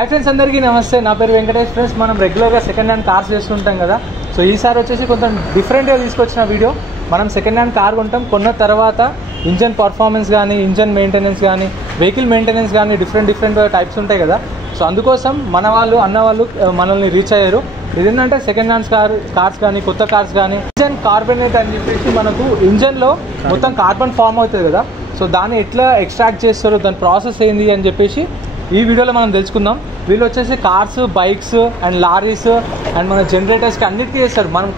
Hi friends, అందరికీ నమస్తే. నా పేరు వెంకటేష్. ఫ్రెండ్స్, మనం రెగ్యులర్గా సెకండ్ హ్యాండ్ కార్స్ చేస్తుంటాం కదా. సో ఈసారి వచ్చేసి కొంచెం డిఫరెంట్గా తీసుకొచ్చిన వీడియో. మనం సెకండ్ హ్యాండ్ కార్ కొంటాం, కొన్న తర్వాత ఇంజన్ పర్ఫార్మెన్స్ కానీ, ఇంజన్ మెయింటెనెన్స్ కానీ, వెహికల్ మెయింటెనెన్స్ కానీ డిఫరెంట్ టైప్స్ ఉంటాయి కదా. సో అందుకోసం మన వాళ్ళు అన్నవాళ్ళు మనల్ని రీచ్ అయ్యారు. ఇదేంటంటే సెకండ్ హ్యాండ్స్ కార్స్ కానీ, కొత్త కార్స్ కానీ ఇంజన్ కార్బనేట్ అని చెప్పేసి మనకు ఇంజన్లో మొత్తం కార్బన్ ఫామ్ అవుతుంది కదా. సో దాన్ని ఎట్లా ఎక్స్ట్రాక్ట్ చేస్తారు, దాని ప్రాసెస్ ఏంది అని చెప్పేసి ఈ వీడియోలో మనం తెలుసుకుందాం. వీళ్ళు వచ్చేసి cars, bikes and lorries and మన జనరేటర్స్కి అన్నిటికీ చేస్తారు. మనం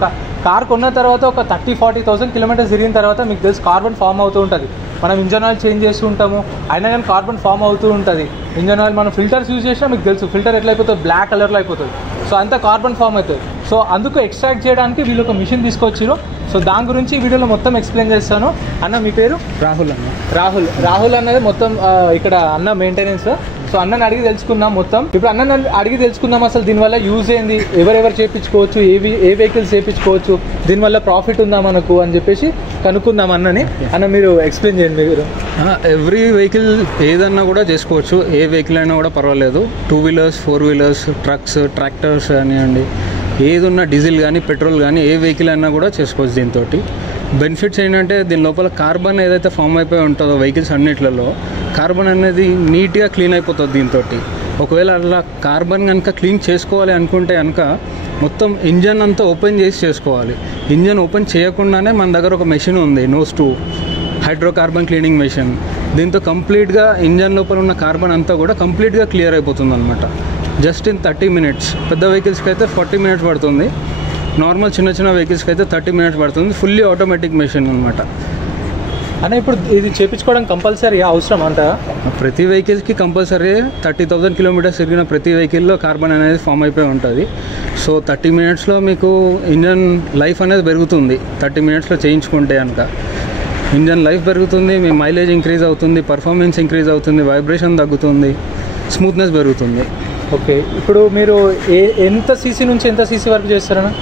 కార్ కొన్న తర్వాత ఒక 30-40,000 కిలోమీటర్స్ తిరిగిన తర్వాత మీకు తెలుసు కార్బన్ ఫామ్ అవుతూ ఉంటుంది. మనం ఇంజన్ ఆయిల్ చేంజ్ చేస్తూ ఉంటాము, అయినా కానీ కార్బన్ ఫామ్ అవుతూ ఉంటుంది. ఇంజన్ ఆయిల్ మనం ఫిల్టర్స్ యూజ్ చేసినా మీకు తెలుసు ఫిల్టర్ ఎట్లా అయిపోతుంది, బ్లాక్ కలర్లో అయిపోతుంది. సో అంతా కార్బన్ ఫామ్ అవుతుంది. సో అందుకు ఎక్స్ట్రాక్ట్ చేయడానికి వీళ్ళు ఒక మిషన్ తీసుకొచ్చారు. సో దాని గురించి ఈ వీడియోలో మొత్తం ఎక్స్ప్లెయిన్ చేస్తాను. అన్న మీ పేరు? రాహుల్ అన్న. రాహుల్ అన్నది మొత్తం ఇక్కడ అన్న మెయింటెనెన్స్. సో అన్నని అడిగి తెలుసుకుందాం మొత్తం. ఇప్పుడు అన్నని అడిగి తెలుసుకుందాం అసలు దీనివల్ల యూజ్ ఏంది, ఎవరెవరు చేయించుకోవచ్చు, ఏ వెహికల్స్ చేయించుకోవచ్చు, దీనివల్ల ప్రాఫిట్ ఉందా మనకు అని చెప్పేసి కనుక్కుందాం అన్నని. అన్న మీరు ఎక్స్ప్లెయిన్ చేయండి. మీరు ఎవ్రీ వెహికల్ ఏదన్నా కూడా చేసుకోవచ్చు, ఏ వెహికల్ అయినా కూడా పర్వాలేదు. 2 వీలర్స్, 4 వీలర్స్, ట్రక్స్, ట్రాక్టర్స్ కానివ్వండి, ఏది ఉన్నా డీజిల్ కానీ పెట్రోల్ కానీ ఏ వెహికల్ అయినా కూడా చేసుకోవచ్చు. దీంతో బెనిఫిట్స్ ఏంటంటే దీని లోపల కార్బన్ ఏదైతే ఫామ్ అయిపోయి ఉంటుందో వెహికల్స్ అన్నిట్లలో కార్బన్ అనేది నీట్గా క్లీన్ అయిపోతుంది దీంతో. ఒకవేళ అలా కార్బన్ కనుక క్లీన్ చేసుకోవాలి అనుకుంటే కనుక మొత్తం ఇంజన్ అంతా ఓపెన్ చేసి చేసుకోవాలి. ఇంజన్ ఓపెన్ చేయకుండానే మన దగ్గర ఒక మెషిన్ ఉంది, నోస్ 2 హైడ్రోకార్బన్ క్లీనింగ్ మెషిన్. దీంతో కంప్లీట్గా ఇంజన్ లోపల ఉన్న కార్బన్ అంతా కూడా కంప్లీట్గా క్లియర్ అయిపోతుంది అనమాట. Just in 30 minutes. పెద్ద వెహికల్స్కి అయితే 40 మినిట్స్ పడుతుంది, నార్మల్ చిన్న వెహికల్స్కి అయితే 30 మినిట్స్ పడుతుంది. ఫుల్లీ ఆటోమేటిక్ మెషిన్ అనమాట. అంటే ఇప్పుడు ఇది చేయించుకోవడం కంపల్సరీ అవసరం అంటారా? ప్రతి వెహికల్కి కంపల్సరీ 30,000 కిలోమీటర్స్ తిరిగిన ప్రతి వెహికల్లో కార్బన్ అనేది ఫామ్ అయిపోయి ఉంటుంది. సో 30 మినిట్స్లో మీకు ఇంజన్ లైఫ్ అనేది పెరుగుతుంది. 30 మినిట్స్లో చేయించుకుంటే కనుక ఇంజన్ లైఫ్ పెరుగుతుంది, మీ మైలేజ్ ఇంక్రీజ్ అవుతుంది, పర్ఫార్మెన్స్ ఇంక్రీజ్ అవుతుంది, వైబ్రేషన్ తగ్గుతుంది, స్మూత్నెస్ పెరుగుతుంది. ఓకే, ఇప్పుడు మీరు ఎంత సీసీ నుంచి ఎంత సీసీ వరకు చేస్తారన్నా?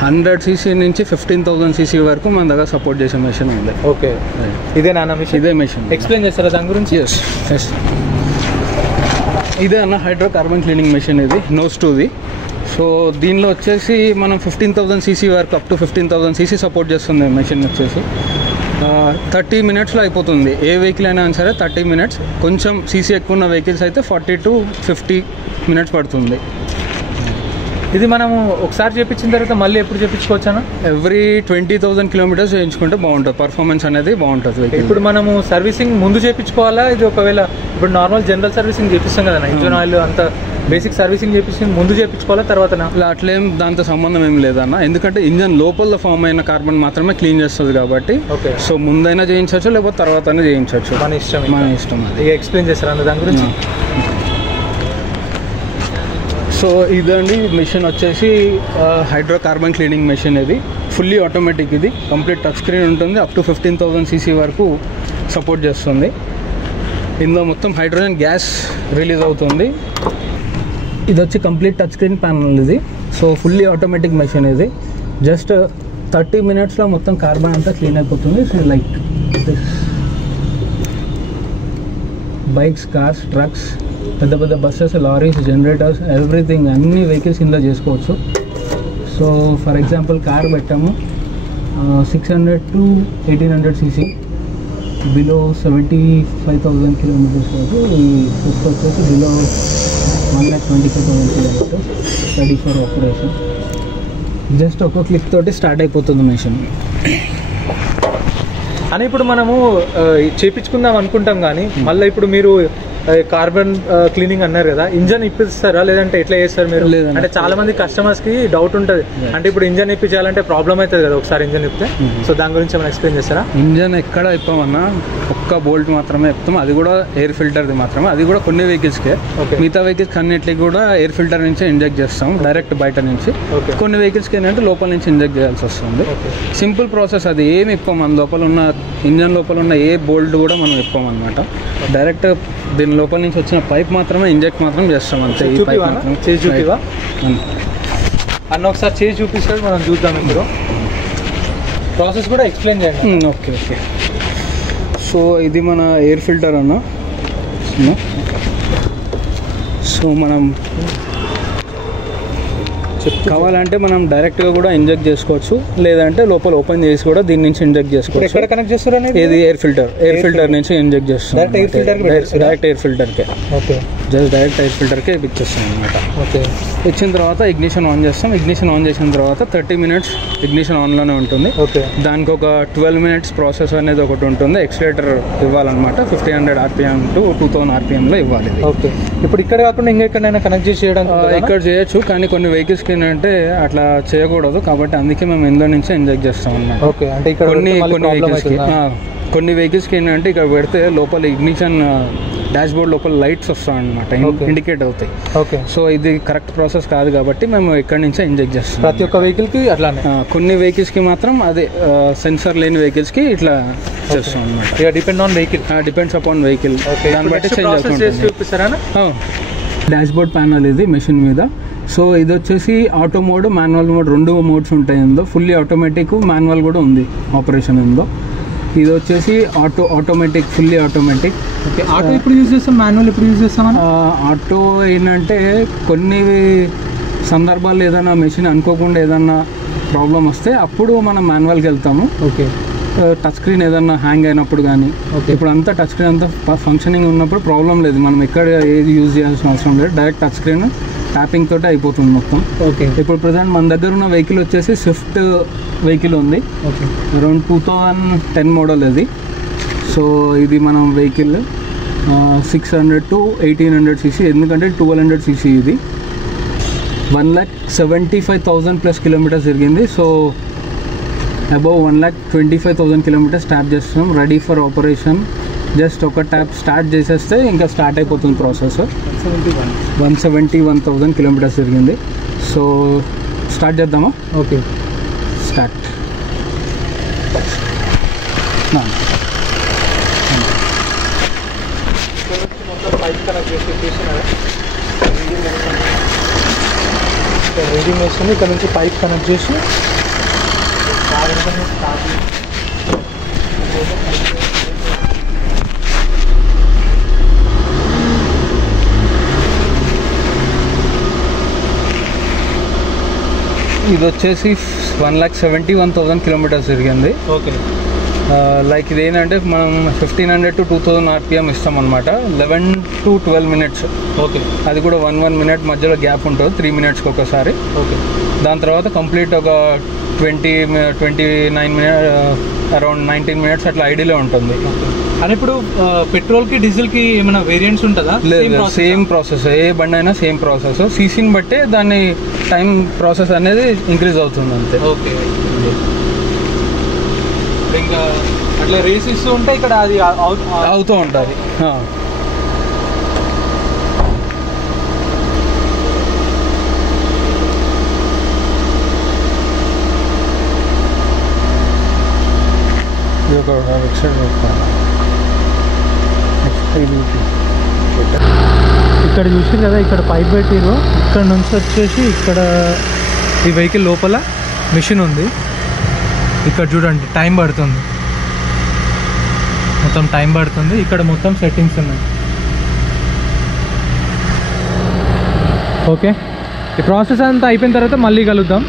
100 cc నుంచి 15,000 cc వరకు మన దగ్గర సపోర్ట్ చేసే మెషిన్ ఉంది. ఓకే, ఇదే నాన్న మెషిన్? ఇదే మెషిన్. ఎక్స్ప్లెయిన్ చేస్తారా దాని గురించి? ఎస్ ఇదే అన్న హైడ్రోకార్బన్ క్లీనింగ్ మెషిన్. ఇది నోస్ 2ది. సో దీనిలో వచ్చేసి మనం 15,000 cc వరకు అప్ టు 15,000 cc సపోర్ట్ చేస్తుంది మెషిన్. వచ్చేసి 30 మినిట్స్లో అయిపోతుంది. ఏ వెహికల్ అయినా సరే 30 మినిట్స్. కొంచెం సీసీ ఎక్కువ ఉన్న వెహికల్స్ అయితే 40 to 50 మినిట్స్ పడుతుంది. ఇది మనము ఒకసారి చేయించిన తర్వాత మళ్ళీ ఎప్పుడు చేయించుకోవచ్చానా? ఎవ్రీ 20,000 కిలోమీటర్స్ చేయించుకుంటే బాగుంటుంది, పర్ఫార్మెన్స్ అనేది బాగుంటుంది. ఇప్పుడు మనము సర్వీసింగ్ ముందు చేయించుకోవాలా? ఇది ఒకవేళ ఇప్పుడు నార్మల్ జనరల్ సర్వీసింగ్ చేపిస్తాం కదా, ఇంజన్ ఆయిల్ అంత బేసిక్ సర్వీసింగ్ చేపించి ముందు చేయించుకోవాలా తర్వాత? అట్లేం దాంతో సంబంధం ఏం లేదన్న, ఎందుకంటే ఇంజన్ లోపల ఫామ్ అయిన కార్బన్ మాత్రమే క్లీన్ చేస్తుంది కాబట్టి. ఓకే, సో ముందైనా చేయించవచ్చు, లేకపోతే తర్వాతనే చేయించవచ్చు, మన ఇష్టం. ఇక ఎక్స్ప్లెయిన్ చేస్తారా దాని గురించి? సో ఇదండి మిషన్ వచ్చేసి హైడ్రోకార్బన్ క్లీనింగ్ మెషిన్. ఇది ఫుల్లీ ఆటోమేటిక్. ఇది కంప్లీట్ టచ్ స్క్రీన్ ఉంటుంది. అప్ టు 15,000 cc వరకు సపోర్ట్ చేస్తుంది. ఇందులో మొత్తం హైడ్రోజన్ గ్యాస్ రిలీజ్ అవుతుంది. ఇది వచ్చి కంప్లీట్ టచ్ స్క్రీన్ ప్యానల్ ఇది. సో ఫుల్లీ ఆటోమేటిక్ మెషిన్ ఇది. జస్ట్ 30 మినిట్స్లో మొత్తం కార్బన్ అంతా క్లీన్ అయిపోతుంది. So like bikes, cars, trucks, పెద్ద బస్సెస్, లారీస్, జనరేటర్స్, ఎవ్రీథింగ్ అన్ని వెహికల్స్ ఇందులో చేసుకోవచ్చు. సో ఫర్ ఎగ్జాంపుల్ కార్ పెట్టాము 600 to 1800 cc, బిలో 75,000 కిలోమీటర్స్ వరకు. ఈ ఫస్ట్ వచ్చేసి below 125,000 kilometres, ready for operation. Just ఒక క్లిక్ తోటి స్టార్ట్ అయిపోతుంది మెషిన్. అని ఇప్పుడు మనము చేయించుకుందాం అనుకుంటాం కానీ మళ్ళీ ఇప్పుడు మీరు కార్బన్ క్లీనింగ్ అన్నారు కదా, ఇంజన్ ఇప్పిస్తారా లేదంటే ఎట్లా చేస్తారు మీరు? అంటే చాలా మంది కస్టమర్స్ కి డౌట్ ఉంటుంది, అంటే ఇప్పుడు ఇంజన్ ఇప్పించాలంటే ప్రాబ్లం అవుతుంది కదా ఒకసారి ఇంజన్ ఇప్పితే. సో దాని గురించి ఏమైనా ఎక్స్ప్లెయిన్ చేస్తారా? ఇంజన్ ఎక్కడ ఇప్పామన్నా ఒక్క బోల్ట్ మాత్రమే ఇప్పాము, అది కూడా ఎయిర్ ఫిల్టర్ది మాత్రమే. అది కూడా కొన్ని వెహికల్స్కే. మిగతా వెహికల్స్ అన్నిటికి కూడా ఎయిర్ ఫిల్టర్ నుంచి ఇంజెక్ట్ చేస్తాం డైరెక్ట్ బయట నుంచి. కొన్ని వెహికల్స్కి ఏంటంటే లోపల నుంచి ఇంజెక్ట్ చేయాల్సి వస్తుంది. Simple process. అది ఏమి ఇప్పాం, మన లోపల ఉన్న ఇంజన్ లోపల ఉన్న ఏ బోల్ట్ కూడా మనం ఇప్పామన్నమాట. డైరెక్ట్ దీని లోపల నుంచి వచ్చిన పైప్ మాత్రమే ఇంజెక్ట్ మాత్రం చేస్తాం అంతే. ఈ పైప్ చేసి చూపివా అన్న? ఒకసారి చేసి చూపిస్తాడు, మనం చూద్దాం. ఇప్పుడు ప్రాసెస్ కూడా ఎక్స్ప్లెయిన్ చేయండి. ఓకే. సో ఇది మన ఎయిర్ ఫిల్టర్ అన్న. సో మనం కావాలంటే మనం డైరెక్ట్గా కూడా ఇంజెక్ట్ చేసుకోవచ్చు, లేదంటే లోపల ఓపెన్ చేసి కూడా దీని నుంచి ఇంజెక్ట్ చేసుకోవచ్చు. ఎక్కడ కనెక్ట్ చేస్తారు అనేది? ఇది ఎయిర్ ఫిల్టర్ నుంచి ఇంజెక్ట్ చేస్తాం. డైరెక్ట్ ఎయిర్ ఫిల్టర్కే. ఓకే, జస్ట్ డైరెక్ట్ ఎయిర్ ఫిల్టర్కే ఇచ్చేస్తాం అనమాట. ఓకే, ఇచ్చిన తర్వాత ఇగ్నిషన్ ఆన్ చేస్తాం. ఇగ్నిషన్ ఆన్ చేసిన తర్వాత 30 minutes ఇగ్నిషన్ ఆన్లోనే ఉంటుంది. ఓకే, దానికి ఒక 12 minutes ప్రాసెస్ అనేది ఒకటి ఉంటుంది. ఎక్స్లేటర్ ఇవ్వాలన్నమాట. 1500 RPM టు 2000 RPMలో ఇవ్వాలి. ఓకే, ఇప్పుడు ఇక్కడ కాకుండా ఇంకా ఎక్కడైనా కనెక్ట్ చేసి చేయడం ఇక్కడ చేయొచ్చు, కానీ కొన్ని వెహికల్స్కి ఏంటంటే అట్లా చేయకూడదు, కాబట్టి అందుకే మేము ఇందులో నుంచే ఇంజెక్ట్ చేస్తాం అన్నమాట. ఓకే, అంటే ఇక్కడ కొన్ని వెహికల్స్కి ఏంటంటే ఇక్కడ పెడితే లోపల ఇగ్నిషన్ డాష్ బోర్డ్ లోపల లైట్స్ వస్తాయి అనమాట, ఇండికేట్ అవుతాయి. ఓకే, సో ఇది కరెక్ట్ ప్రాసెస్ కాదు కాబట్టి మేము ఇక్కడ నుంచే ఇంజెక్ట్ చేస్తాం. ప్రతి ఒక్క వెహికల్కి అట్లానే. కొన్ని వెహికల్స్కి మాత్రం అదే సెన్సార్ లేని వెహికల్స్కి ఇట్లా చేస్తాం అనమాట. ఇక depend on vehicle, depends upon vehicle, దాన్ని బట్టి చేంజ్ అవుతుంది. చూపిస్తారా? డాష్ బోర్డ్ ప్యానల్ ఇది మెషిన్ మీద. సో ఇది వచ్చేసి auto mode, manual mode, 2 modes ఉంటాయి ఇందులో. ఫుల్లీ ఆటోమేటిక్, మాన్యువల్ కూడా ఉంది ఆపరేషన్ ఇందులో. ఇది వచ్చేసి automatic, fully automatic. Okay, auto ఇప్పుడు యూజ్ చేస్తాం, మాన్యువల్ ఇప్పుడు యూజ్ చేస్తాం. ఆటో ఏంటంటే కొన్ని సందర్భాల్లో ఏదైనా మెషిన్ అనుకోకుండా ఏదన్నా ప్రాబ్లం వస్తే అప్పుడు మనం మాన్యువల్కి వెళ్తాము. ఓకే, టచ్ స్క్రీన్ ఏదన్నా హ్యాంగ్ అయినప్పుడు కానీ, ఇప్పుడు అంతా టచ్ స్క్రీన్ అంతా ఫంక్షనింగ్ ఉన్నప్పుడు ప్రాబ్లం లేదు, మనం ఎక్కడ ఏది యూజ్ చేయాల్సిన అవసరం లేదు. డైరెక్ట్ టచ్ స్క్రీన్ ట్యాపింగ్ తోటే అయిపోతుంది మొత్తం. ఓకే, ఇప్పుడు ప్రజెంట్ మన దగ్గర ఉన్న వెహికల్ వచ్చేసి స్విఫ్ట్ వెహికల్ ఉంది. ఓకే, అరౌండ్ 2010 మోడల్ అది. సో ఇది మనం వెహికల్ 600 to 1800 cc, ఎందుకంటే 1200 cc ఇది. 1,75,000 plus కిలోమీటర్స్ తిరిగింది. సో అబౌవ్ 1,25,000 కిలోమీటర్స్ ట్యాప్ చేస్తున్నాం, రెడీ ఫర్ ఆపరేషన్. జస్ట్ ఒక ట్యాప్ స్టార్ట్ చేసేస్తే ఇంకా స్టార్ట్ అయిపోతుంది ప్రాసెస్. 171,000 కిలోమీటర్స్ తిరిగింది. సో స్టార్ట్ చేద్దామా? Okay, start. రీడింగ్ వేస్తుంది. ఇక్కడ నుంచి పైప్ కనెక్ట్ చేసి ఇది వచ్చేసి 1,71,000 కిలోమీటర్స్ తిరిగింది. ఓకే, లైక్ ఇది ఏంటంటే మనం 1500 to 2000 RPM ఇస్తాం అనమాట. 11 to 12 minutes. ఓకే, అది కూడా 1 minute మధ్యలో గ్యాప్ ఉంటుంది, 3 minutesకి ఒకసారి. ఓకే, దాని తర్వాత కంప్లీట్ ఒక 29 minutes, అరౌండ్ 19 minutes అట్లా ఐడిలో ఉంటుంది. అని ఇప్పుడు పెట్రోల్కి డీజిల్కి ఏమైనా వేరియంట్స్ ఉంటుందా? లేదు, సేమ్ ప్రాసెస్. ఏ బండి అయినా సేమ్ ప్రాసెస్. సీసీని బట్టే దాని టైం ప్రాసెస్ అనేది ఇంక్రీజ్ అవుతుంది అంతే. ఓకే, ఇంకా అట్లా రేస్ ఇస్తూ ఉంటే ఇక్కడ అది అవుతూ ఉంటుంది. ఇక్కడ చూసి కదా, ఇక్కడ పైప్ పెట్టిరు. ఇక్కడ నుంచి వచ్చేసి ఇక్కడ ఈ వెహికల్ లోపల మిషన్ ఉంది. ఇక్కడ చూడండి టైం పడుతుంది, మొత్తం టైం పడుతుంది. ఇక్కడ మొత్తం సెట్టింగ్స్ ఉన్నాయి. ఓకే, ఈ ప్రాసెస్ అంతా అయిపోయిన తర్వాత మళ్ళీ కలుద్దాం.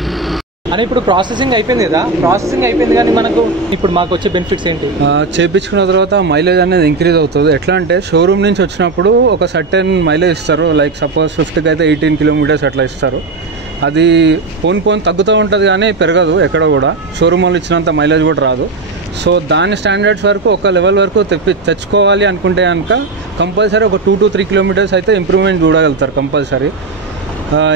అని ఇప్పుడు ప్రాసెసింగ్ అయిపోయింది కదా, ప్రాసెసింగ్ అయిపోయింది, కానీ మనకు ఇప్పుడు మాకు వచ్చే బెనిఫిట్స్ ఏంటి? చేయించుకున్న తర్వాత మైలేజ్ అనేది ఇంక్రీజ్ అవుతుంది. ఎట్లా అంటే షోరూమ్ నుంచి వచ్చినప్పుడు ఒక సర్టెన్ మైలేజ్ ఇస్తారు. లైక్ సపోజ్ స్విఫ్ట్కి అయితే 18 kilometers అట్లా ఇస్తారు. అది పోను తగ్గుతూ ఉంటుంది కానీ పెరగదు ఎక్కడ కూడా. షోరూమ్ వాళ్ళు ఇచ్చినంత మైలేజ్ కూడా రాదు. సో దాని స్టాండర్డ్స్ వరకు ఒక లెవెల్ వరకు తెచ్చుకోవాలి అనుకుంటే కనుక కంపల్సరీ ఒక 2 to 3 kilometers అయితే ఇంప్రూవ్మెంట్ చూడగలుగుతారు కంపల్సరీ.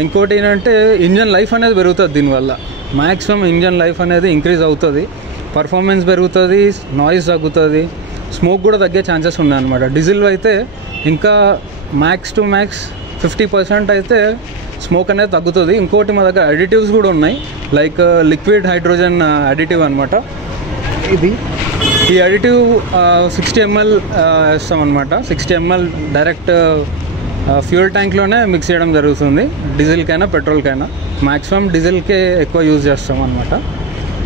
ఇంకోటి ఏంటంటే ఇంజన్ లైఫ్ అనేది పెరుగుతుంది దీనివల్ల. మ్యాక్సిమం ఇంజన్ లైఫ్ అనేది ఇంక్రీజ్ అవుతుంది, పర్ఫార్మెన్స్ పెరుగుతుంది, నాయిస్ తగ్గుతుంది, స్మోక్ కూడా తగ్గే ఛాన్సెస్ ఉన్నాయన్నమాట. డీజిల్ అయితే ఇంకా మ్యాక్స్ టు మ్యాక్స్ 50% అయితే స్మోక్ అనేది తగ్గుతుంది. ఇంకోటి మా దగ్గర అడిటివ్స్ కూడా ఉన్నాయి, లైక్ లిక్విడ్ హైడ్రోజన్ అడిటివ్ అనమాట. ఈ అడిటివ్ 60 ml వేస్తాం అనమాట. 60 ml డైరెక్ట్ ఫ్యూయల్ ట్యాంక్లోనే మిక్స్ చేయడం జరుగుతుంది, డీజిల్కైనా పెట్రోల్కైనా. మ్యాక్సిమం డీజిల్కే ఎక్కువ యూజ్ చేస్తాం అనమాట.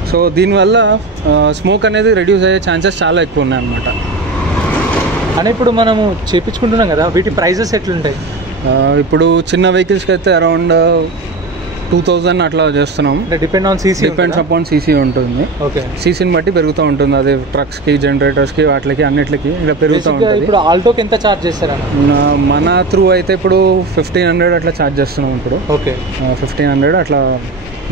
సో దీనివల్ల స్మోక్ అనేది రెడ్యూస్ అయ్యే ఛాన్సెస్ చాలా ఎక్కువ ఉన్నాయన్నమాట. అని ఇప్పుడు మనము చేయించుకుంటున్నాం కదా, వీటి ప్రైజెస్ ఎట్లుంటాయి? ఇప్పుడు చిన్న వెహికల్స్కి అయితే అరౌండ్ 2000 అట్లా చేస్తున్నాం. డిపెండ్స్ అపాన్ సీసీ ఉంటుంది. సీసీని బట్టి పెరుగుతూ ఉంటుంది. అది ట్రక్స్కి, జనరేటర్స్కి, వాటికి అన్నిటికి ఇలా పెరుగుతూ ఉంటుంది. ఇప్పుడు ఆల్టోకి ఎంత ఛార్జ్ చేస్తారన్న? మన త్రూ అయితే ఇప్పుడు 1500 అట్లా ఛార్జ్ చేస్తున్నాం ఇప్పుడు. 1500 అట్లా.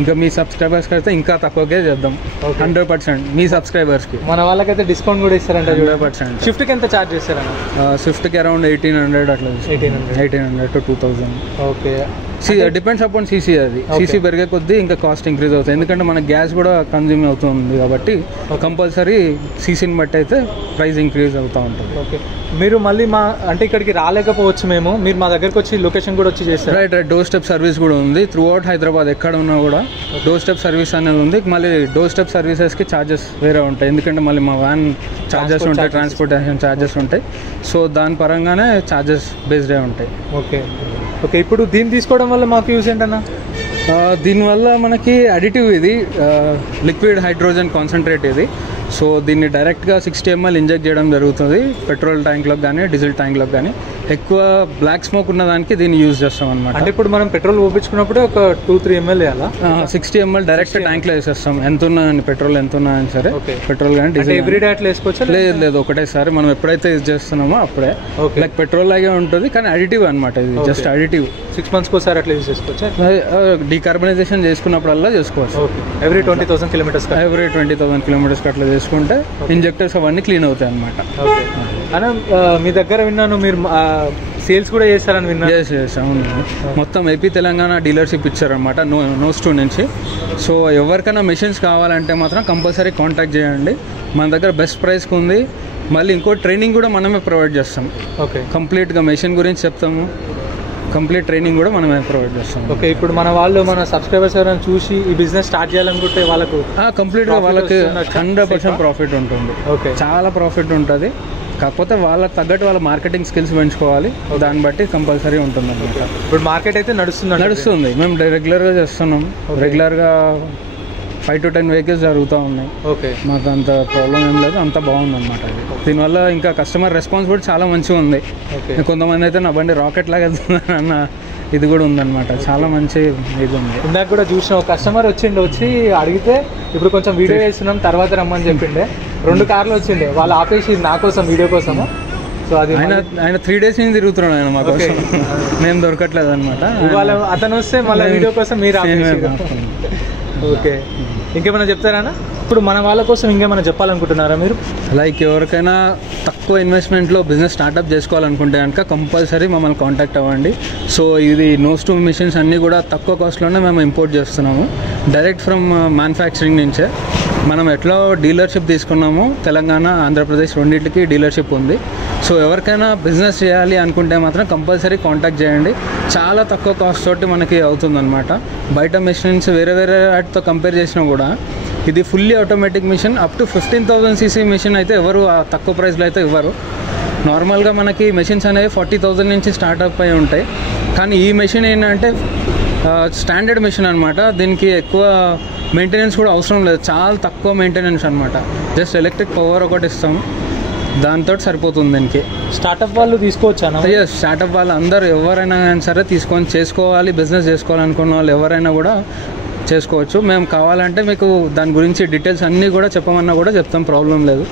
ఇంకా మీ సబ్స్క్రైబర్స్కి అయితే ఇంకా తక్కువకే చేద్దాం. 100% మీ సబ్స్క్రైబర్స్కి. మన వాళ్ళకైతే డిస్కౌంట్ కూడా ఇస్తారంట. 100%. స్విఫ్ట్కి ఎంత ఛార్జ్ చేస్తారన్న? స్విఫ్ట్కి అరౌండ్ 1800 అట్లా. 1800 to 2000. Okay. Depends upon CC. అది సీసీ పెరిగే కొద్దీ ఇంకా కాస్ట్ ఇంక్రీజ్ అవుతుంది. ఎందుకంటే మన గ్యాస్ కూడా కన్జ్యూమ్ అవుతుంది కాబట్టి కంపల్సరీ సీసీని బట్టి అయితే ప్రైస్ ఇంక్రీజ్ అవుతూ ఉంటుంది. ఓకే. మీరు మళ్ళీ అంటే ఇక్కడికి రాలేకపోవచ్చు మేము, మీరు మా దగ్గరకు వచ్చి లొకేషన్ కూడా వచ్చి చేస్తారు. రైట్. డోర్ స్టెప్ సర్వీస్ కూడా ఉంది. త్రూ అవుట్ హైదరాబాద్ ఎక్కడ ఉన్నా కూడా డోర్ స్టెప్ సర్వీస్ అనేది ఉంది. మళ్ళీ డోర్ స్టెప్ సర్వీసెస్కి ఛార్జెస్ వేరే ఉంటాయి. ఎందుకంటే మళ్ళీ మా వ్యాన్ ఛార్జెస్ ఉంటాయి, ట్రాన్స్పోర్టేషన్ ఛార్జెస్ ఉంటాయి. సో దాని పరంగానే ఛార్జెస్ బేస్డే ఉంటాయి. ఓకే. ఇప్పుడు దీన్ని తీసుకోవడం వల్ల మాకు యూజ్ ఏంటన్నా? దీనివల్ల మనకి అడిటివ్ ఇది లిక్విడ్ హైడ్రోజన్ కాన్సన్ట్రేట్ ఇది. సో దీన్ని డైరెక్ట్గా 60 ml ఇంజెక్ట్ చేయడం జరుగుతుంది పెట్రోల్ ట్యాంక్లోకి కానీ డీజిల్ ట్యాంక్లోకి కానీ. ఎక్కువ బ్లాక్ స్మోక్ ఉన్న దానికి దీన్ని యూజ్ చేస్తాం అనమాట. అంటే ఇప్పుడు మనం పెట్రోల్ పోపించుకున్నప్పుడే ఒక 2-3 ml వేయాలా? 60 ml డైరెక్ట్ ట్యాంక్లో వేసేస్తాం. ఎంత ఉన్నదని పెట్రోల్ ఎంత ఉన్నాయని సరే, పెట్రోల్ కానీ డీజిల్ ఎవ్రీడే అట్లా వేసుకోవచ్చు? లేదు, ఒకటేసారి మనం ఎప్పుడైతే యూజ్ చేస్తున్నామో అప్పుడే. లైక్ పెట్రోల్ లాగే ఉంటుంది కానీ అడిటివ్ అనమాట. ఇది జస్ట్ అడిటివ్. 6 months ఒకసారి అట్లా యూజ్ చేసుకోవచ్చు. డీకార్బనైజేషన్ చేసుకున్నప్పుడల్లా చేసుకోవచ్చు. ఎవ్రీ 20,000 kilometers అట్లా చేసుకుంటే ఇంజెక్టర్స్ అవన్నీ క్లీన్ అవుతాయి అనమాట. అన్న మీ దగ్గర విన్నాను మీరు సేల్స్ కూడా చేస్తారని విన్నాను. అవును. మొత్తం ఏపీ తెలంగాణ డీలర్షిప్ ఇచ్చారనమాట నోస్ 2 నుంచి. సో ఎవరికైనా మెషిన్స్ కావాలంటే మాత్రం కంపల్సరీ కాంటాక్ట్ చేయండి. మన దగ్గర బెస్ట్ ప్రైస్కి ఉంది. మళ్ళీ ఇంకో ట్రైనింగ్ కూడా మనమే ప్రొవైడ్ చేస్తాం. కంప్లీట్గా మెషిన్ గురించి చెప్తాము. కంప్లీట్ ట్రైనింగ్ కూడా మనమే ప్రొవైడ్ చేస్తాం. ఓకే. ఇప్పుడు మన సబ్స్క్రైబర్స్ ఎవరైనా చూసి ఈ బిజినెస్ స్టార్ట్ చేయాలనుకుంటే వాళ్ళకు కంప్లీట్గా వాళ్ళకి 100% ప్రాఫిట్ ఉంటుంది. చాలా ప్రాఫిట్ ఉంటుంది. కాకపోతే వాళ్ళకి తగ్గట్టు వాళ్ళ మార్కెటింగ్ స్కిల్స్ పెంచుకోవాలి. దాన్ని బట్టి కంపల్సరీ ఉంటుంది అనమాట. ఇప్పుడు మార్కెట్ అయితే నడుస్తుంది. మేము రెగ్యులర్గా చేస్తున్నాం. రెగ్యులర్గా 5 to 10 వెహికల్స్ జరుగుతూ ఉన్నాయి. మాకు అంత ప్రాబ్లం ఏం లేదు. అంత బాగుంది అనమాట. దీనివల్ల ఇంకా కస్టమర్ రెస్పాన్స్ కూడా చాలా మంచిగా ఉంది. కొంతమంది అయితే నా బండి రాకెట్ లాగా వెళ్తుంది అన్న ఇది కూడా ఉందన్నమాట. చాలా మంచి ఇది ఉంది. ఇందాక కూడా చూసిన ఒక కస్టమర్ వచ్చి అడిగితే ఇప్పుడు కొంచెం వీడియో చేస్తున్నాం తర్వాత రమ్మని చెప్పిండే. 2 కార్లు వచ్చిండే, వాళ్ళు ఆపేసి నా కోసం వీడియో కోసము. సో అది ఆయన 3 days నుంచి తిరుగుతున్నాడు ఆయన మా కోసం. మేము దొరకట్లేదు అనమాట. ఇవాళ అతను వస్తే మళ్ళీ వీడియో కోసం మీరు ఓకే. ఇంకేమైనా చెప్తారా? ఇప్పుడు మన వాళ్ళ కోసం ఇంకేమైనా చెప్పాలనుకుంటున్నారా మీరు? లైక్ ఎవరికైనా తక్కువ ఇన్వెస్ట్మెంట్లో బిజినెస్ స్టార్ట్అప్ చేసుకోవాలనుకుంటే కనుక కంపల్సరీ మమ్మల్ని కాంటాక్ట్ అవ్వండి. సో ఇది నోస్ 2 మిషన్స్ అన్నీ కూడా తక్కువ కాస్ట్లోనే మేము ఇంపోర్ట్ చేస్తున్నాము. డైరెక్ట్ ఫ్రమ్ మ్యానుఫ్యాక్చరింగ్ నుంచే. మనం ఎట్లా డీలర్షిప్ తీసుకున్నామో తెలంగాణ, ఆంధ్రప్రదేశ్ రెండింటికి డీలర్షిప్ ఉంది. సో ఎవరికైనా బిజినెస్ చేయాలి అనుకుంటే మాత్రం కంపల్సరీ కాంటాక్ట్ చేయండి. చాలా తక్కువ కాస్ట్ తోటి మనకి అవుతుందన్నమాట. బయట మెషిన్స్ వేరే వాటితో కంపేర్ చేసినా కూడా ఇది fully automatic machine. Up to 15,000 cc machine అయితే ఎవరు తక్కువ ప్రైస్లో అయితే ఇవ్వరు. నార్మల్గా మనకి మెషిన్స్ అనేవి 40,000 నుంచి స్టార్ట్అప్ అయి ఉంటాయి. కానీ ఈ మెషిన్ ఏంటంటే స్టాండర్డ్ మెషిన్ అనమాట. దీనికి ఎక్కువ మెయింటెనెన్స్ కూడా అవసరం లేదు. చాలా తక్కువ మెయింటెనెన్స్ అనమాట. జస్ట్ ఎలక్ట్రిక్ పవర్ ఒకటి ఇస్తాము, దాంతో సరిపోతుంది. దీనికి స్టార్ట్అప్ వాళ్ళు తీసుకోవచ్చా? స్టార్ట్అప్ వాళ్ళు అందరూ ఎవరైనా సరే తీసుకొని చేసుకోవాలి, బిజినెస్ చేసుకోవాలనుకున్న వాళ్ళు ఎవరైనా కూడా చేసుకోవచ్చు. మేము కావాలంటే మీకు దాని గురించి డీటెయిల్స్ అన్నీ కూడా చెప్పమన్నా కూడా చెప్తాం, ప్రాబ్లం లేదు.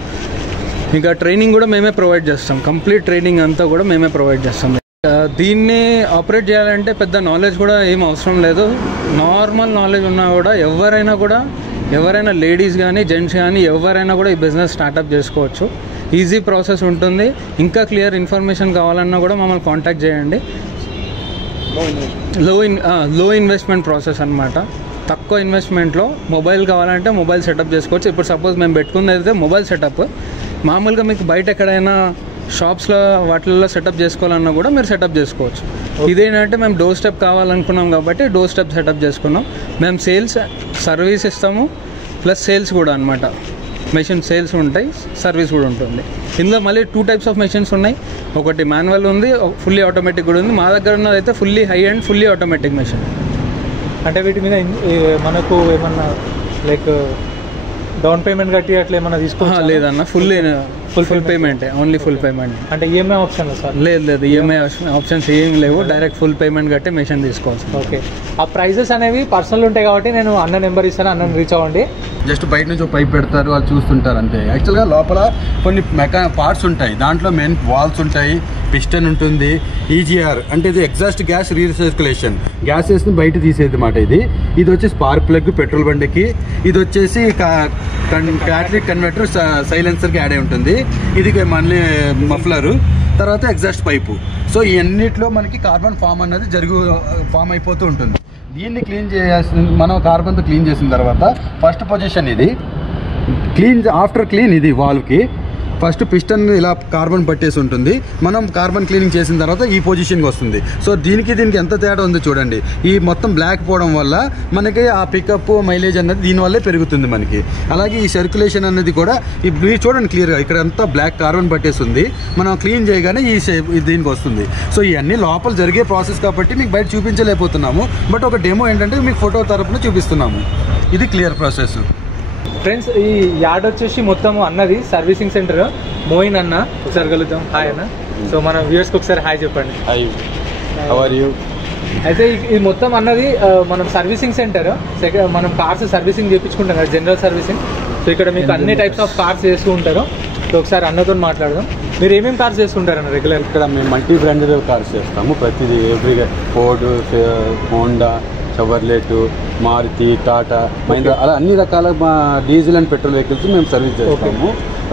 ఇంకా ట్రైనింగ్ కూడా మేమే ప్రొవైడ్ చేస్తాం. కంప్లీట్ ట్రైనింగ్ అంతా కూడా మేమే ప్రొవైడ్ చేస్తాం. దీన్ని ఆపరేట్ చేయాలంటే పెద్ద నాలెడ్జ్ కూడా ఏం అవసరం లేదు. నార్మల్ నాలెడ్జ్ ఉన్నా కూడా ఎవరైనా లేడీస్ కానీ జెంట్స్ కానీ ఎవరైనా కూడా ఈ బిజినెస్ స్టార్ట్అప్ చేసుకోవచ్చు. ఈజీ ప్రాసెస్ ఉంటుంది. ఇంకా క్లియర్ ఇన్ఫర్మేషన్ కావాలన్నా కూడా మమ్మల్ని కాంటాక్ట్ చేయండి. లో ఇన్వెస్ట్మెంట్ ప్రాసెస్ అనమాట. తక్కువ ఇన్వెస్ట్మెంట్లో మొబైల్ కావాలంటే మొబైల్ సెటప్ చేసుకోవచ్చు. ఇప్పుడు సపోజ్ మేము పెట్టుకున్నది అయితే మొబైల్ సెటప్. మామూలుగా మీకు బయట ఎక్కడైనా షాప్స్లో వాటిల్లో సెటప్ చేసుకోవాలన్నా కూడా మీరు సెటప్ చేసుకోవచ్చు. ఇదేంటంటే మేము డోర్ స్టెప్ కావాలనుకున్నాం కాబట్టి డోర్ స్టెప్ సెటప్ చేసుకున్నాం. మేము సేల్స్ సర్వీస్ ఇస్తాము, ప్లస్ సేల్స్ కూడా అనమాట. మెషిన్ సేల్స్ ఉంటాయి, సర్వీస్ కూడా ఉంటుంది. ఇందులో మళ్ళీ 2 types ఆఫ్ మెషిన్స్ ఉన్నాయి. ఒకటి మాన్యువల్ ఉంది, ఫుల్లీ ఆటోమేటిక్ కూడా ఉంది. మా దగ్గర ఉన్నది అయితే fully high and fully automatic machine. అంటే వీటి మీద మనకు ఏమన్నా లైక్ డౌన్ పేమెంట్ కట్టి అట్లా ఏమన్నా తీసుకోవచ్చు? లేదన్న, full payment, only full payment. అంటే ఈఎంఐ ఆప్షన్ సార్? లేదు, ఈఎంఐ ఆప్షన్స్ ఏం లేవు, డైరెక్ట్ ఫుల్ పేమెంట్ కట్టే మెషిన్ తీసుకోవచ్చు. ఓకే. ఆ ప్రైజెస్ అనేవి పర్సనల్ ఉంటాయి కాబట్టి నేను అన్న నెంబర్ ఇస్తాను, అన్నని రీచ్ అవ్వండి. జస్ట్ బయట నుంచి పైప్ పెడతారు, వాళ్ళు చూస్తుంటారు అంతే. యాక్చువల్గా లోపల కొన్ని పార్ట్స్ ఉంటాయి, దాంట్లో మెయిన్ వాల్స్ ఉంటాయి, పిస్టన్ ఉంటుంది, ఈజీఆర్ అంటే ఇది ఎగ్జాస్ట్ గ్యాస్ రీసర్క్యులేషన్, గ్యాసెస్ని బయట తీసేది మాట. ఇది వచ్చి స్పార్క్ ప్లగ్ పెట్రోల్ బండికి, ఇది వచ్చేసి క్యాటలిక్ కన్వర్టర్ సైలెన్సర్కి యాడ్ అయి ఉంటుంది, ఇది మళ్ళీ మఫ్లరు, తర్వాత ఎగ్జాస్ట్ పైపు. సో ఈ అన్నిట్లో మనకి కార్బన్ ఫామ్ అయిపోతూ ఉంటుంది. దీన్ని క్లీన్ చేయాల్సిన, మనం కార్బన్తో క్లీన్ చేసిన తర్వాత ఫస్ట్ పొజిషన్ ఇది ఆఫ్టర్ క్లీన్ ఇది వాల్వ్కి ఫస్ట్ పిస్టన్ ఇలా కార్బన్ పట్టేసి ఉంటుంది. మనం కార్బన్ క్లీనింగ్ చేసిన తర్వాత ఈ పొజిషన్కి వస్తుంది. సో దీనికి ఎంత తేడా ఉంది చూడండి. ఈ మొత్తం బ్లాక్ పోవడం వల్ల మనకి ఆ పికప్ మైలేజ్ అన్నది దీనివల్లే పెరుగుతుంది మనకి. అలాగే ఈ సర్క్యులేషన్ అనేది కూడా మీరు చూడండి క్లియర్గా, ఇక్కడ అంతా బ్లాక్ కార్బన్ పట్టేసి ఉంది. మనం క్లీన్ చేయగానే దీనికి వస్తుంది. సో ఇవన్నీ లోపల జరిగే ప్రాసెస్ కాబట్టి మీకు బయట చూపించలేకపోతున్నాము, బట్ ఒక డెమో ఏంటంటే మీకు ఫోటో తరపున చూపిస్తున్నాము. ఇది క్లియర్ ప్రాసెస్. ఫ్రెండ్స్, ఈ యార్డ్ వచ్చేసి మొత్తం అన్నది సర్వీసింగ్ సెంటర్. మోయిన్ అన్న ఒకసారి కలుద్దాం. హాయ్ అన్న. సో మన వ్యూవర్స్కి ఒకసారి హాయ్ చెప్పండి. Hi, how are you? అయితే ఇది మొత్తం అన్నది మనం సర్వీసింగ్ సెంటర్. మనం కార్స్ సర్వీసింగ్ చేయించుకుంటాం కదా, జనరల్ సర్వీసింగ్. సో ఇక్కడ మీకు అన్ని టైప్స్ ఆఫ్ కార్స్ చేస్తూ ఉంటారు. సో ఒకసారి అన్నతో మాట్లాడదాం. మీరు ఏమేమి కార్స్ చేస్తుంటారు అన్న రెగ్యులర్? ఇక్కడ మేము మల్టీ బ్రాండెడ్ కార్స్ చేస్తాము. ప్రతిదీ every Ford, Honda, Chevrolet, Maruti, Tata, Mahindra, అలా అన్ని రకాల డీజిల్ అండ్ పెట్రోల్ వెహికల్స్ మేము సర్వీస్ చేస్తాము.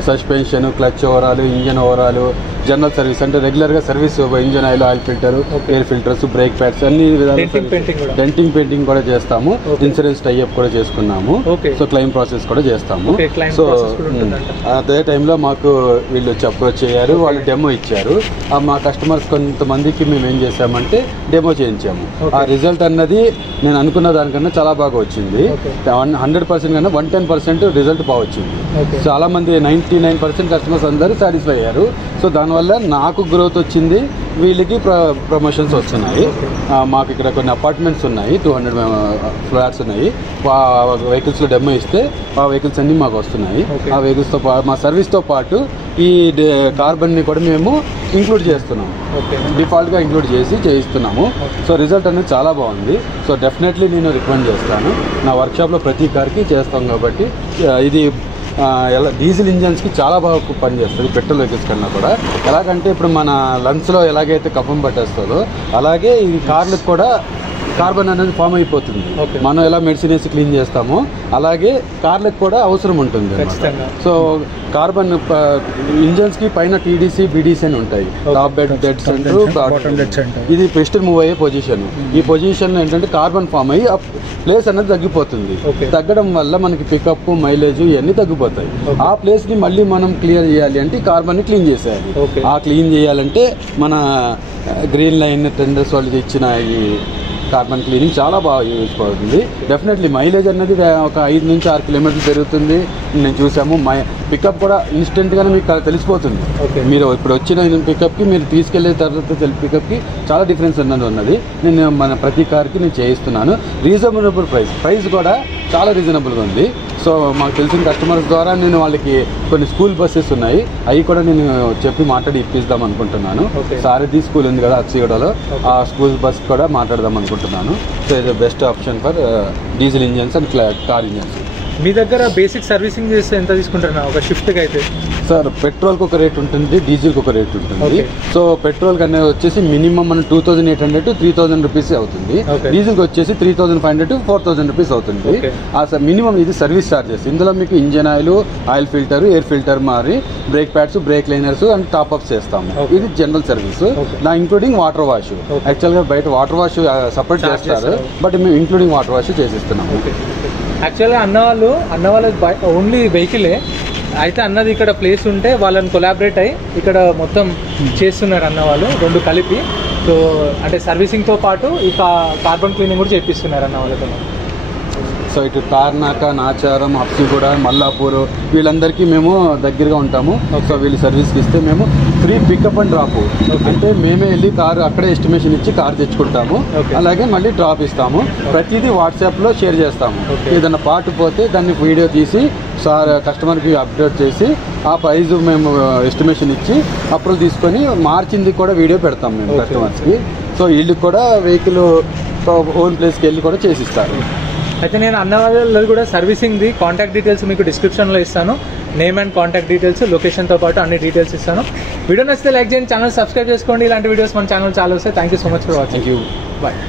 Suspension, clutch overhaul, engine overhaul, general service అంటే రెగ్యులర్గా service, engine oil, oil filter, air filters, brake pads, అన్ని డెంటింగ్ పెయింటింగ్ కూడా చేస్తాము. ఇన్సూరెన్స్ టైఅప్ కూడా చేసుకున్నాము. సో క్లెయిమ్ ప్రాసెస్ కూడా చేస్తాము. సో అదే టైంలో మాకు వీళ్ళు వచ్చి అప్రోచ్ అయ్యారు, వాళ్ళు డెమో ఇచ్చారు. మా కస్టమర్స్ కొంతమందికి మేము ఏం చేసామంటే డెమో చేయించాము. ఆ రిజల్ట్ అన్నది నేను అనుకున్న దానికన్నా చాలా బాగా వచ్చింది. 100% కన్నా 110% రిజల్ట్ బాగా వచ్చింది. చాలా మంది 99% కస్టమర్స్ అందరూ సాటిస్ఫై అయ్యారు. సో దానివల్ల నాకు గ్రోత్ వచ్చింది, వీళ్ళకి ప్రమోషన్స్ వస్తున్నాయి. మాకు ఇక్కడ కొన్ని అపార్ట్మెంట్స్ ఉన్నాయి, 200 ఫ్లాట్స్ ఉన్నాయి. వెహికల్స్లో డెమో ఇస్తే ఆ వెహికల్స్ అన్నీ మాకు వస్తున్నాయి. ఆ వెహికల్స్తో మా సర్వీస్తో పాటు ఈ కార్బన్ని కూడా మేము ఇంక్లూడ్ చేస్తున్నాము, డిఫాల్ట్గా ఇంక్లూడ్ చేయిస్తున్నాము. సో రిజల్ట్ అనేది చాలా బాగుంది. సో డెఫినెట్లీ నేను రికమెండ్ చేస్తాను. నా వర్క్షాప్లో ప్రతి కార్కి చేస్తాం కాబట్టి ఇది డీజిల్ ఇంజన్స్కి చాలా బాగా పనిచేస్తుంది పెట్రోల్ వెహికల్స్ కన్నా కూడా. ఎలాగంటే ఇప్పుడు మన లంగ్స్లో ఎలాగైతే కఫం పట్టేస్తుందో అలాగే ఈ కార్లకు కూడా కార్బన్ అనేది ఫామ్ అయిపోతుంది. మనం ఎలా మెడిసిన్ వేసి క్లీన్ చేస్తామో అలాగే కార్లకు కూడా అవసరం ఉంటుంది. సో కార్బన్ ఇంజన్స్కి పైన టీడీసీ, బీడీసీ అని ఉంటాయి, టాప్ బెడ్, డెడ్ సెంటర్, ఇది పిస్టన్ మూవ్ అయ్యే పొజిషన్. ఈ పొజిషన్ ఏంటంటే కార్బన్ ఫామ్ అయ్యి ప్లేస్ అనేది తగ్గిపోతుంది. తగ్గడం వల్ల మనకి పికప్, మైలేజ్ ఇవన్నీ తగ్గిపోతాయి. ఆ ప్లేస్ని మళ్ళీ మనం క్లియర్ చేయాలి అంటే కార్బన్ని క్లీన్ చేసేయాలి. ఆ క్లీన్ చేయాలంటే మన గ్రీన్ లైన్ టెండర్స్ వాళ్ళకి ఇచ్చిన ఈ కార్బన్ క్లీనింగ్ చాలా బాగా యూజ్ అవుతుంది. డెఫినెట్లీ మైలేజ్ అనేది ఒక 5 నుంచి 6 కిలోమీటర్లు పెరుగుతుంది. నేను చూసాము. పికప్ కూడా ఇన్స్టెంట్గానే మీకు తెలిసిపోతుంది. మీరు ఇప్పుడు వచ్చిన పికప్కి మీరు తీసుకెళ్లే తర్వాత పికప్కి చాలా డిఫరెన్స్ ఉన్నది. నేను మన ప్రతి కార్కి నేను చేయిస్తున్నాను. రీజనబుల్ ప్రైస్ కూడా చాలా రీజనబుల్గా ఉంది. సో మాకు తెలిసిన కస్టమర్స్ ద్వారా నేను వాళ్ళకి కొన్ని స్కూల్ బస్సెస్ ఉన్నాయి, అవి కూడా నేను చెప్పి మాట్లాడి ఇప్పిద్దాం అనుకుంటున్నాను. సారథి స్కూల్ ఉంది కదా అచ్చిగూడలో, ఆ స్కూల్ బస్ కూడా మాట్లాడదాం అనుకుంటున్నాను. సో ఇది best option for diesel engines and car engines. మీ దగ్గర బేసిక్ సర్వీసింగ్ చేస్తే ఎంత తీసుకుంటారు ఒక షిఫ్ట్కి అయితే? సార్ పెట్రోల్కి ఒక రేట్ ఉంటుంది, డీజిల్కి ఒక రేట్ ఉంటుంది. సో పెట్రోల్కి అనేది వచ్చేసి మినిమం మనం 2800 to 3000 రూపీస్ అవుతుంది. డీజిల్కి వచ్చేసి 3500 to 4000 రూపీస్ అవుతుంది. మినిమం ఇది సర్వీస్ ఛార్జెస్. ఇందులో మీకు engine oil, oil filter, air filter మారి, brake pads, brake liners and top up చేస్తాము. ఇది జనరల్ సర్వీస్. నా ఇంక్లూడింగ్ వాటర్ వాష్. యాక్చువల్గా బయట వాటర్ వాష్ సపరేట్ చేస్తారు, బట్ మేము ఇంక్లూడింగ్ వాటర్ వాష్ చేసిస్తున్నాము. యాక్చువల్గా అన్న వాళ్ళకి ఓన్లీ వెహికలే అయితే అన్నది ఇక్కడ ప్లేస్ ఉంటే వాళ్ళని కొలాబరేట్ అయ్యి ఇక్కడ మొత్తం చేస్తున్నారు అన్న వాళ్ళు, 2 కలిపి. సో అంటే సర్వీసింగ్తో పాటు ఇక కార్బన్ క్లీనింగ్ కూడా చేపిస్తున్నారు అన్న వాళ్ళతో. సో ఇటు తార్నాక, నాచారం, హబ్సిగూడ, మల్లాపూర్ వీళ్ళందరికీ మేము దగ్గరగా ఉంటాము. సో వీళ్ళు సర్వీస్కి ఇస్తే మేము ఫ్రీ పికప్ అండ్ డ్రాప్, అంటే మేమే వెళ్ళి కారు అక్కడే ఎస్టిమేషన్ ఇచ్చి కారు తెచ్చుకుంటాము. అలాగే మళ్ళీ డ్రాప్ ఇస్తాము. ప్రతిదీ వాట్సాప్లో షేర్ చేస్తాము. ఏదైనా పార్ట్ పోతే దాన్ని వీడియో తీసి కస్టమర్కి అప్డేట్ చేసి ఆ ప్రైజ్ మేము ఎస్టిమేషన్ ఇచ్చి అప్రూవల్ తీసుకొని మార్చింది కూడా వీడియో పెడతాం మేము కస్టమర్స్కి. సో వీళ్ళకి కూడా వెహికల్ ఓన్ ప్లేస్కి వెళ్ళి కూడా చేసిస్తారు. అయితే నేను అన్న వాళ్ళది కూడా సర్వీసింగ్ది కాంటాక్ట్ డీటెయిల్స్ మీకు డిస్క్రిప్షన్లో ఇస్తాను. నేమ్ అండ్ కాంటాక్ట్ డీటెయిల్స్, లొకేషన్తో పాటు అన్ని డీటెయిల్స్ ఇస్తాను. వీడియో నచ్చితే లైక్ చేయండి, ఛానల్ సబ్స్క్రైబ్ చేసుకోండి. ఇలాంటి వీడియోస్ మన ఛానల్ చాలా వస్తాయి. Thank you so much for watching. Thank you. Bye.